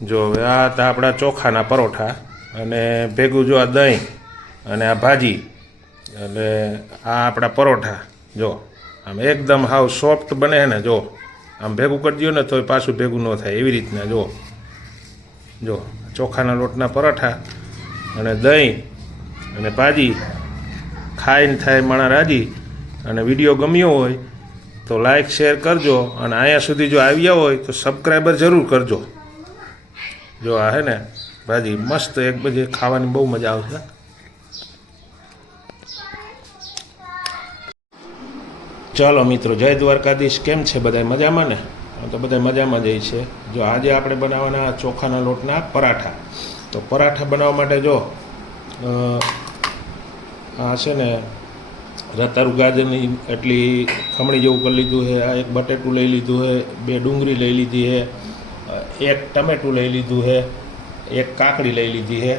જો હવે આ હતા આપણા ચોખાના પરોઠા અને ભેગું જો આ દહીં અને આ ભાજી અને આ આપણા પરોઠા જો આમ એકદમ હાવ સોફ્ટ બને ને જો આમ ભેગું કરી દો ને તો પાછું ભેગું ન થાય એવી રીતના જો ચોખાના લોટના પરોઠા અને દહીં અને ભાજી ખાઈને થાય માણા રાજી. અને વિડીયો ગમ્યો હોય તો લાઈક શેર કરજો અને અહીંયા સુધી જો આવ્યા હોય તો સબસ્ક્રાઈબર જરૂર કરજો. જો આ હે ને ભાજી મસ્ત એક બજે ખાવાની બહુ મજા આવશે. ચાલો મિત્રો, જય દ્વારકાધીશ. કેમ છે બધા મજામાં ને? તો બધા મજામાં જ છે. જો આજે આપણે બનાવવાના ચોખાના લોટના પરાઠા. તો પરાઠા બનાવવા માટે જો આ છે ને રતારું ગાજરની એટલી ખમણી જેવું કરી લીધું છે. આ એક બટેટું લઈ લીધું છે, 2 ડુંગળી લઈ લીધી છે, 1 ટમેટું લઈ લીધું છે, 1 કાકડી લઈ લીધી છે.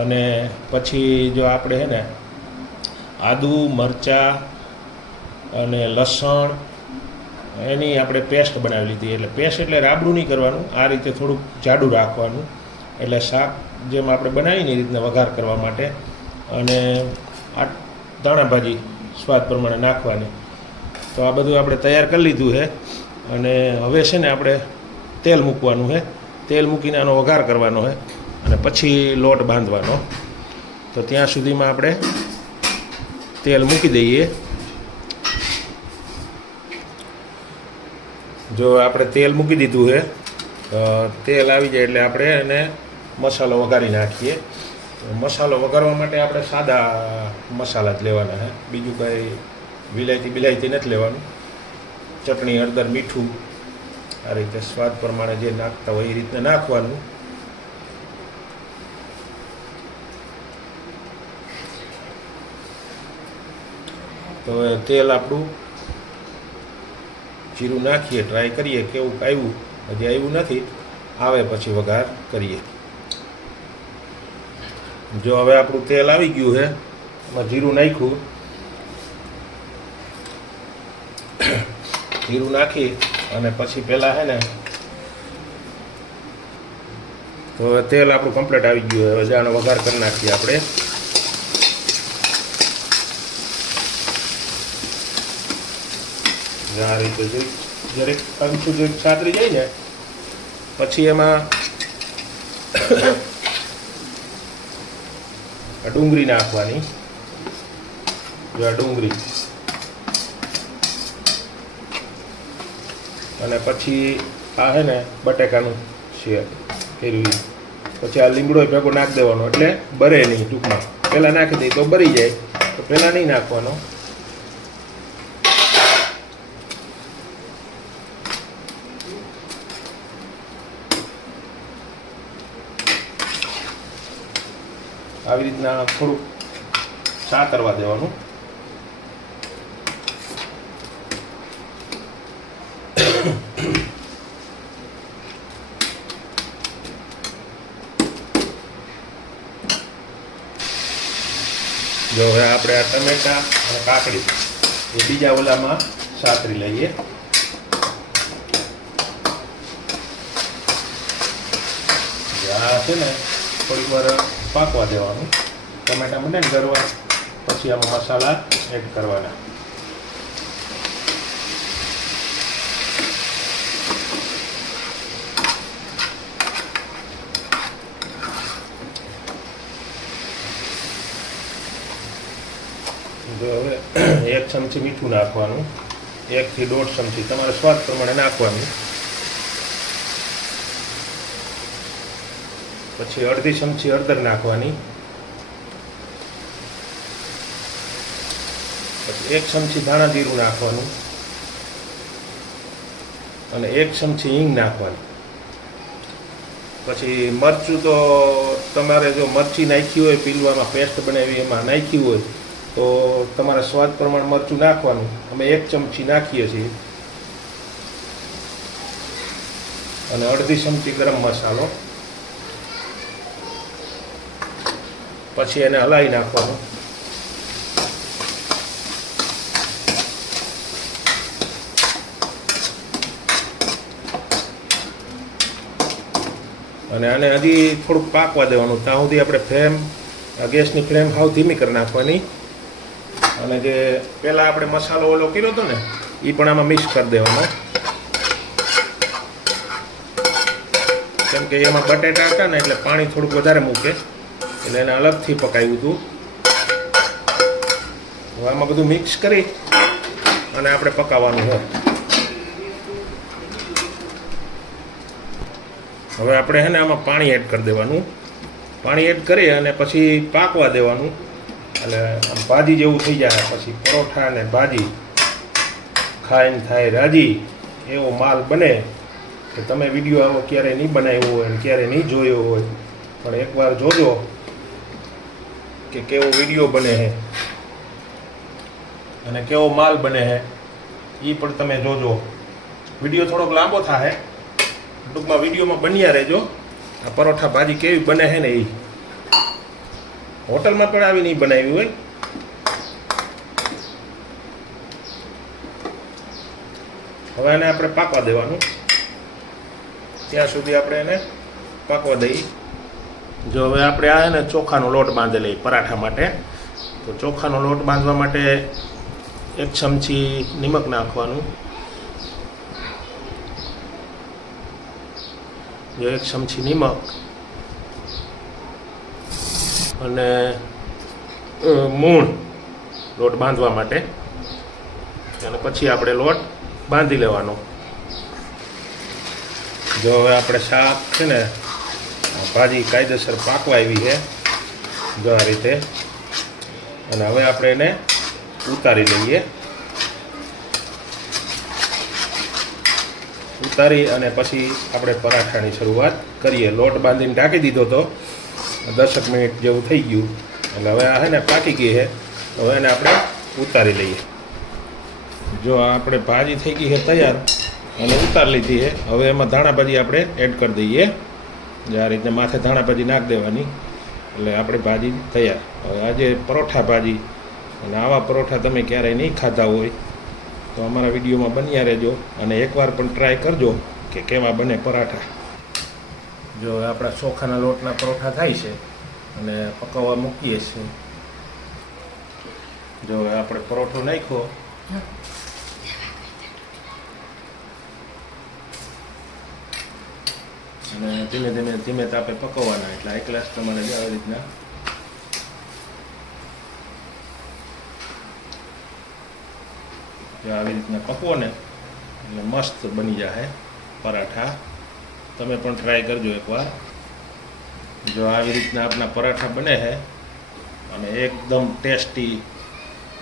અને પછી જો આપણે છે ને આદુ મરચાં અને લસણ એની આપણે પેસ્ટ બનાવી લીધી. એટલે પેસ્ટ એટલે રાબડું નહીં કરવાનું, આ રીતે થોડુંક જાડું રાખવાનું. એટલે શાક જેમ આપણે બનાવીને એ રીતના વઘાર કરવા માટે. અને આ ધાણા ભાજી સ્વાદ પ્રમાણે નાખવાની. તો આ બધું આપણે તૈયાર કરી લીધું છે. અને હવે છે ને આપણે તેલ મૂકવાનું છે. તેલ મૂકીને આનો વઘાર કરવાનો છે અને પછી લોટ બાંધવાનો. તો ત્યાં સુધીમાં આપણે તેલ મૂકી દઈએ. જો આપણે તેલ મૂકી દીધું છે, તેલ આવી જાય એટલે આપણે એને મસાલો વઘારી નાખીએ. મસાલો વઘારવા માટે આપણે સાદા મસાલા જ લેવાના છે, બીજું કંઈ વિલાયતી નથી લેવાનું. ચટણી, હળદર, મીઠું આ રીતે સ્વાદ પ્રમાણે જે નાખતા હોય એ રીતે નાખવાનું. તો તેલ આપણું જીરું નાખીએ, ટ્રાય કરીએ કેવું આવ્યું. હજી આવ્યું નથી, આવે પછી વઘાર કરીએ. જો હવે આપણું તેલ આવી ગયું છે, એમાં જીરું નાખ્યું. જીરું નાખી અને પછી પહેલાં છે ને તો તેલ આપણું કમ્પ્લીટ આવી ગયું. હવે જાણે વઘાર કરી નાખીએ આપણે. આ રીતે જરીક અમથું જરીક છાતરી જાય ને પછી એમાં ડુંગળી નાખવાની. જો આ ડુંગળી અને પછી આ છે ને બટેકાનું છે ફેરવી. પછી આ લીમડો ભેગો નાખી દેવાનો એટલે બરે નહીં. ટૂંકમાં પહેલાં નાખી દઈએ તો બરી જાય, તો પહેલાં નહીં નાખવાનો. આવી રીતના થોડુંક ચા કરવા દેવાનું. જો હવે આપણે આ ટમેટા અને કાકડી એ બીજા ઓલામાં સાતરી લઈએ. આ છે ને થોડીક વાર પાકવા દેવાનું. ટમેટા બને ને ગરવા પછી આમાં મસાલા એડ કરવાના. તો હવે 1 ચમચી મીઠું નાખવાનું, 1 થી 1.5 ચમચી તમારા સ્વાદ પ્રમાણે નાખવાનું. પછી 1/2 ચમચી હળદર નાખવાની. પછી 1 ચમચી ધાણા જીરું નાખવાનું અને 1 ચમચી હિંગ નાખવાની. પછી મરચું તો તમારે જો મરચી નાખી હોય, પીલવામાં પેસ્ટ બનાવી એમાં નાખી હોય તો તમારા સ્વાદ પ્રમાણે મરચું નાખવાનું. અમે 1 ચમચી નાખીએ છીએ. અને 1/2 ચમચી ગરમ મસાલો. પછી એને હલાવી નાખવાનું. અને આને હજી થોડુંક પાકવા દેવાનું. ત્યાં સુધી આપણે ફ્લેમ, ગેસની ફ્લેમ હાવ ધીમી કરી નાખવાની. અને જે પહેલાં આપણે મસાલો ઓલો કર્યો હતો ને એ પણ આમાં મિક્સ કરી દેવાનો. કેમ કે એમાં બટેટા હતા ને એટલે પાણી થોડુંક વધારે મૂકે એટલે એને અલગથી પકાવ્યું હતું. હવે આમાં બધું મિક્સ કરી અને આપણે પકાવવાનું હોય. હવે આપણે છે ને આમાં પાણી એડ કરી દેવાનું. પાણી એડ કરી અને પછી પાકવા દેવાનું. એટલે આમ ભાજી જેવું થઈ જાય. પછી પરોઠા અને ભાજી ખાઈને થાય રાજી એવો માલ બને કે તમે વિડીયો આવો ક્યારેય નહીં બનાવ્યો હોય અને ક્યારેય નહીં જોયો હોય, પણ એકવાર જોજો કે કેવો વિડીયો બને છે અને કેવો માલ બને છે એ પણ તમે જોજો. વિડીયો થોડોક લાંબો થાય, ટૂંકમાં વિડીયોમાં બન્યા રહેજો. આ પરોઠા ભાજી કેવી બને છે ને એ હોટલમાં પણ આવી નહીં બનાવી હોય. હવે એને આપણે પાકવા દેવાનું. ત્યાં સુધી આપણે એને પાકવા દઈએ. જો હવે આપણે આ ને ચોખાનો લોટ બાંધી લઈએ પરાઠા માટે. તો ચોખાનો લોટ બાંધવા માટે 1 ચમચી નિમક નાખવાનું. જો 1 ચમચી નિમક અને મૂણ લોટ બાંધવા માટે. અને પછી આપણે લોટ બાંધી લેવાનો. જો હવે આપણે શાક છે ને ભાજી કાયદેસર પાકવા આવી છે જો આ રીતે. અને હવે આપણે એને ઉતારી લઈએ. ઉતારી અને પછી આપણે પરાઠાની શરૂઆત કરીએ. લોટ બાંધીને ઢાંકી દીધો તો 10 મિનિટ જેવું થઈ ગયું. એટલે હવે આ છે ને પાકી ગઈ છે. હવે એને આપણે ઉતારી લઈએ. જો આપણે ભાજી થઈ ગઈ છે તૈયાર અને ઉતારી લીધી છે. હવે એમાં ધાણા ભાજી આપણે એડ કરી દઈએ. જે આ રીતે માથે ધાણા ભાજી નાખી દેવાની એટલે આપણી ભાજી તૈયાર. હવે આજે પરોઠા ભાજી, અને આવા પરોઠા તમે ક્યારેય નહીં ખાધા હોય તો અમારા વિડીયોમાં બન્યા રહેજો અને એકવાર પણ ટ્રાય કરજો કે કેવા બને પરાઠા. જો આપણા ચોખાના લોટના પરોઠા થાય છે અને પકાવવા મૂકીએ છીએ. જો આપણે પરોઠો નાખ્યો અને ધીમે તાપે પકવવાના. એટલે એક ગ્લાસ તમારે આવી રીતના આવી રીતના પકવો ને એટલે મસ્ત બની જાય પરાઠા. તમે પણ ટ્રાય કરજો એકવાર. જો આવી રીતના આપણા પરાઠા બને છે અને એકદમ ટેસ્ટી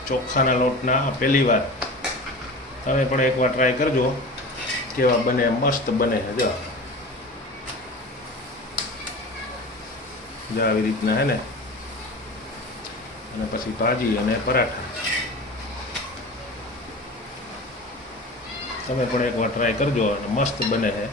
ચોખાના લોટના. પહેલી વાર તમે પણ એકવાર ટ્રાય કરજો કેવા બને. મસ્ત બને છે. જો આવી રીતના હે ને. અને પછી ભાજી અને પરાઠા. તમે પણ એકવાર ટ્રાય કરજો અને મસ્ત બને છે.